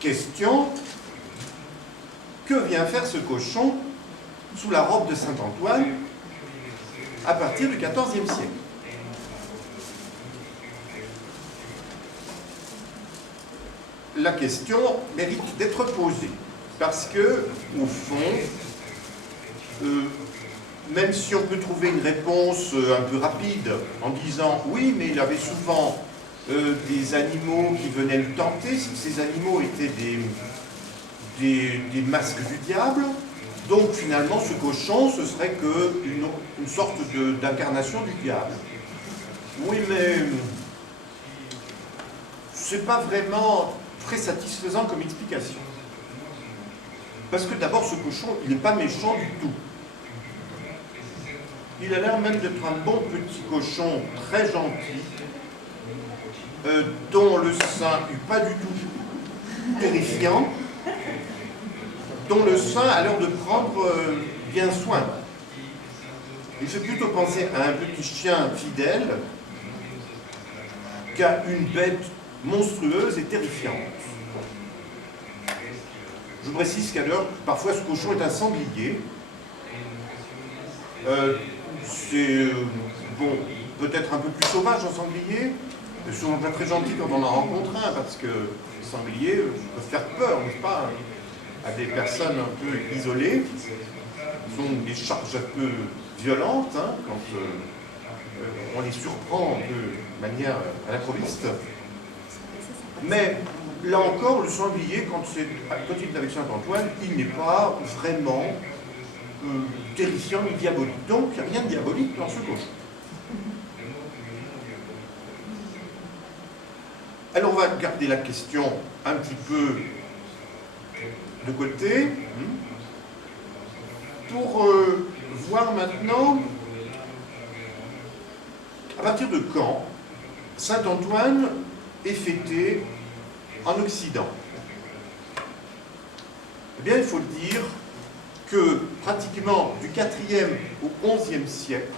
question, que vient faire ce cochon sous la robe de Saint-Antoine à partir du XIVe siècle? La question mérite d'être posée, parce que, au fond, même si on peut trouver une réponse un peu rapide en disant « oui, mais il avait souvent des animaux qui venaient le tenter, ces animaux étaient des masques du diable, donc finalement ce cochon, ce serait une sorte d'incarnation du diable. » Oui, mais c'est pas vraiment très satisfaisant comme explication. Parce que d'abord, ce cochon, il n'est pas méchant du tout. Il a l'air même d'être un bon petit cochon très gentil, dont le sein n'est pas du tout terrifiant, dont le sein a l'air de prendre bien soin. Il fait plutôt penser à un petit chien fidèle qu'à une bête monstrueuse et terrifiante. Je précise qu'alors, parfois ce cochon est un sanglier. C'est bon, peut-être un peu plus sauvage un sanglier, mais souvent pas très gentil quand on en rencontre un, parce que les sangliers peuvent faire peur, n'est-ce pas, à des personnes un peu isolées. Ils ont des charges un peu violentes, hein, quand on les surprend un peu de manière à l'improviste. Mais là encore, le sanglier, quand il est avec Saint-Antoine, il n'est pas vraiment terrifiant ni diabolique. Donc, il n'y a rien de diabolique dans ce cochon. Alors, on va garder la question un petit peu de côté pour voir maintenant à partir de quand Saint-Antoine est fêté en Occident. Eh bien, il faut dire que pratiquement du IVe au XIe siècle,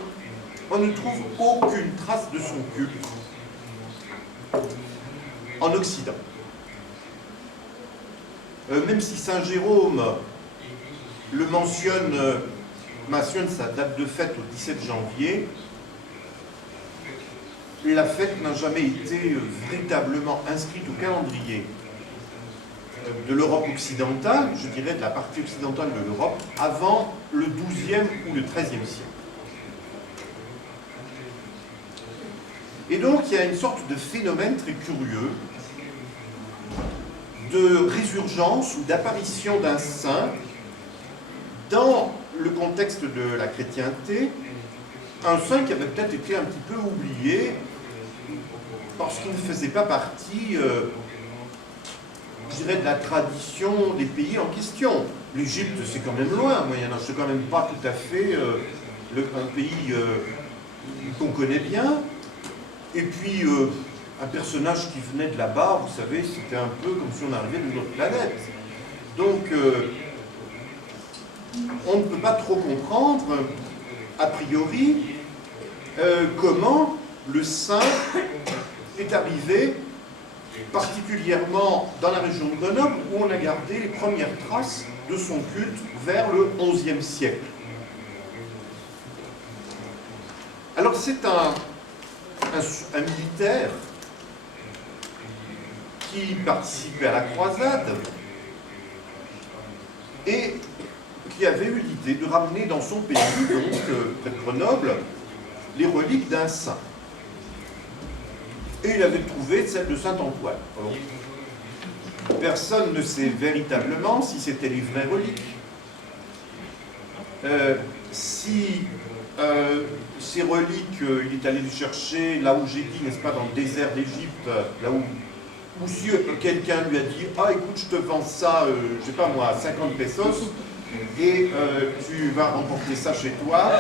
on ne trouve aucune trace de son culte en Occident. Même si Saint Jérôme le mentionne sa date de fête au 17 janvier, la fête n'a jamais été véritablement inscrite au calendrier de l'Europe occidentale, je dirais de la partie occidentale de l'Europe, avant le XIIe ou le XIIIe siècle. Et donc il y a une sorte de phénomène très curieux de résurgence ou d'apparition d'un saint dans le contexte de la chrétienté, un saint qui avait peut-être été un petit peu oublié parce qu'il ne faisait pas partie, je dirais, de la tradition des pays en question. L'Égypte, c'est quand même loin, le Moyen-Âge, c'est quand même pas tout à fait un pays qu'on connaît bien. Et puis, un personnage qui venait de là-bas, vous savez, c'était un peu comme si on arrivait d'une autre planète. Donc, on ne peut pas trop comprendre, a priori, comment le saint est arrivé, particulièrement dans la région de Grenoble, où on a gardé les premières traces de son culte vers le XIe siècle. Alors c'est un militaire qui participait à la croisade et qui avait eu l'idée de ramener dans son pays, donc près de Grenoble, les reliques d'un saint. Et il avait trouvé celle de Saint-Antoine. Personne ne sait véritablement si c'était les vraies reliques. Si ces reliques, il est allé les chercher là où j'ai dit, n'est-ce pas, dans le désert d'Égypte, là où si quelqu'un lui a dit « Ah, écoute, je te vends ça, je sais pas moi, 50 pesos, et tu vas remporter ça chez toi,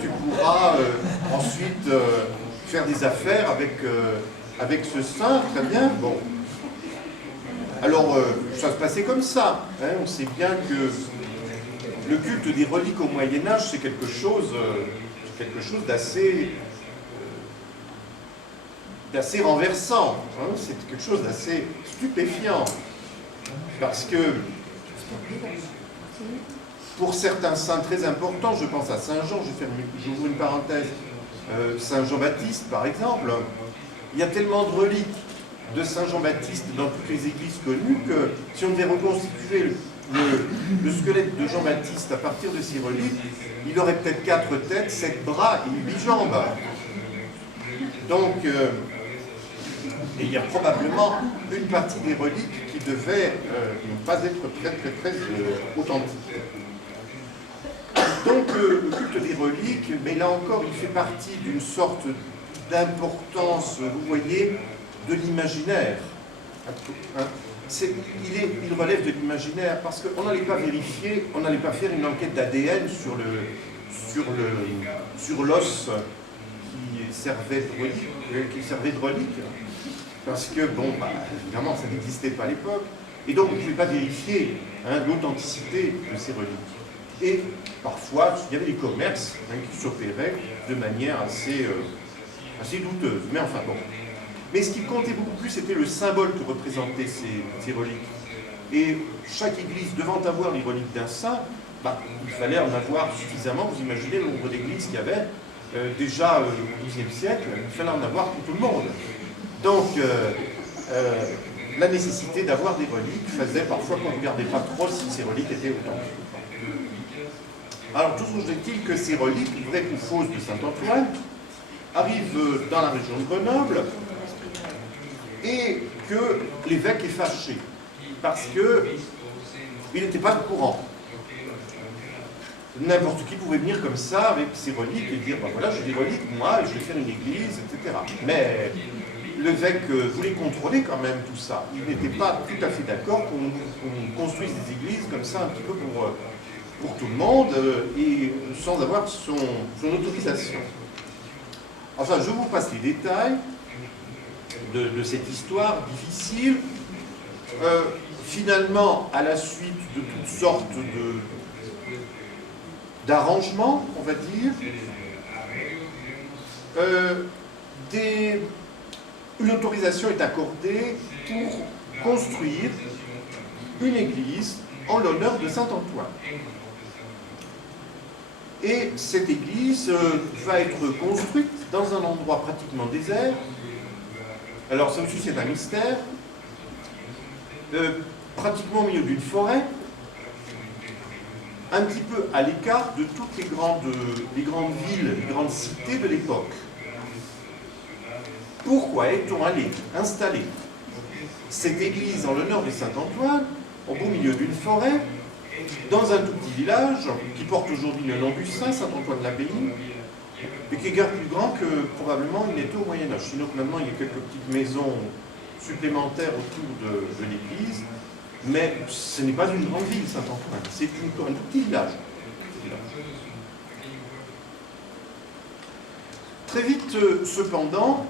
tu pourras ensuite faire des affaires avec ce saint, très bien, bon. » Alors, ça se passait comme ça, hein, on sait bien que le culte des reliques au Moyen-Âge, c'est quelque chose d'assez renversant, hein, c'est quelque chose d'assez stupéfiant. Parce que pour certains saints très importants, je pense à Saint Jean, j'ouvre une parenthèse, Saint Jean-Baptiste par exemple, il y a tellement de reliques de Saint Jean-Baptiste dans toutes les églises connues que si on devait reconstituer le squelette de Jean-Baptiste à partir de ces reliques, il aurait peut-être 4 têtes, 7 bras et 8 jambes. Donc, et il y a probablement une partie des reliques qui devait ne pas être très authentique. Donc le culte des reliques, mais là encore, il fait partie d'une sorte d'importance, vous voyez, de l'imaginaire. Hein? Il relève de l'imaginaire parce qu'on n'allait pas vérifier, on n'allait pas faire une enquête d'ADN sur l'os qui servait de relique. Parce que, bon, évidemment, ça n'existait pas à l'époque. Et donc, on ne pouvait pas vérifier l'authenticité de ces reliques. Et parfois, il y avait des commerces qui s'opéraient de manière assez douteuse. Mais enfin, bon. Mais ce qui comptait beaucoup plus, c'était le symbole que représentaient ces reliques. Et chaque église devant avoir les reliques d'un saint, il fallait en avoir suffisamment. Vous imaginez le nombre d'églises qu'il y avait déjà au XIIe siècle, il fallait en avoir pour tout le monde. Donc, la nécessité d'avoir des reliques faisait parfois qu'on ne regardait pas trop si ces reliques étaient authentiques. Alors, toujours est-il que ces reliques, vraies ou fausses de Saint-Antoine, arrivent dans la région de Grenoble et que l'évêque est fâché parce qu'il n'était pas au courant. N'importe qui pouvait venir comme ça avec ses reliques et dire voilà, j'ai des reliques, moi, je vais faire une église, etc. Mais l'évêque voulait contrôler quand même tout ça. Il n'était pas tout à fait d'accord qu'on construise des églises comme ça un petit peu pour tout le monde et sans avoir son autorisation. Enfin, je vous passe les détails de cette histoire difficile. Finalement, à la suite de toutes sortes d'arrangements, on va dire, une autorisation est accordée pour construire une église en l'honneur de Saint-Antoine. Et cette église va être construite dans un endroit pratiquement désert. Alors ça aussi c'est un mystère. Pratiquement au milieu d'une forêt, un petit peu à l'écart de toutes les grandes villes, les grandes cités de l'époque. Pourquoi est-on allé installer cette église en l'honneur de Saint-Antoine au beau milieu d'une forêt, dans un tout petit village qui porte aujourd'hui le nom du saint, Saint-Antoine de l'Abbaye, et qui est guère plus grand que probablement il n'était au Moyen-Âge. Sinon, maintenant, il y a quelques petites maisons supplémentaires autour de l'église, mais ce n'est pas une grande ville, Saint-Antoine, c'est un tout petit village. Très vite, cependant,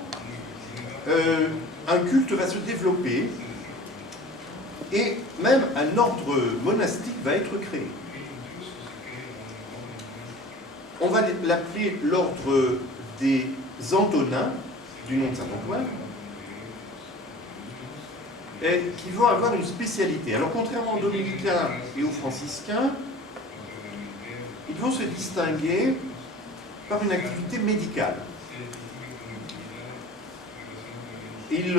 un culte va se développer et même un ordre monastique va être créé. On va l'appeler l'ordre des Antonins, du nom de Saint-Antoine, et qui vont avoir une spécialité. Alors, contrairement aux dominicains et aux franciscains, ils vont se distinguer par une activité médicale. Ils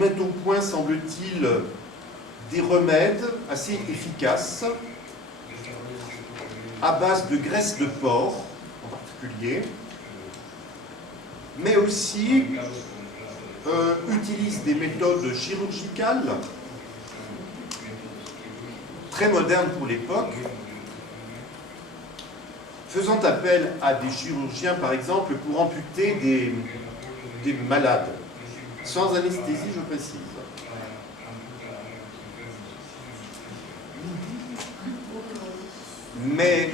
mettent au point, semble-t-il, des remèdes assez efficaces à base de graisse de porc, en particulier, mais aussi utilisent des méthodes chirurgicales très modernes pour l'époque, faisant appel à des chirurgiens, par exemple, pour amputer des malades, sans anesthésie, je précise. Mais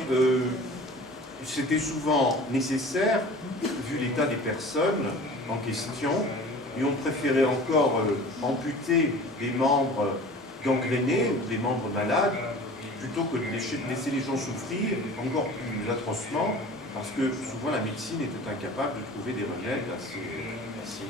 c'était souvent nécessaire, vu l'état des personnes en question, et on préférait encore amputer des membres gangrénés, des membres malades, plutôt que de laisser les gens souffrir encore plus atrocement, parce que souvent la médecine était incapable de trouver des remèdes assez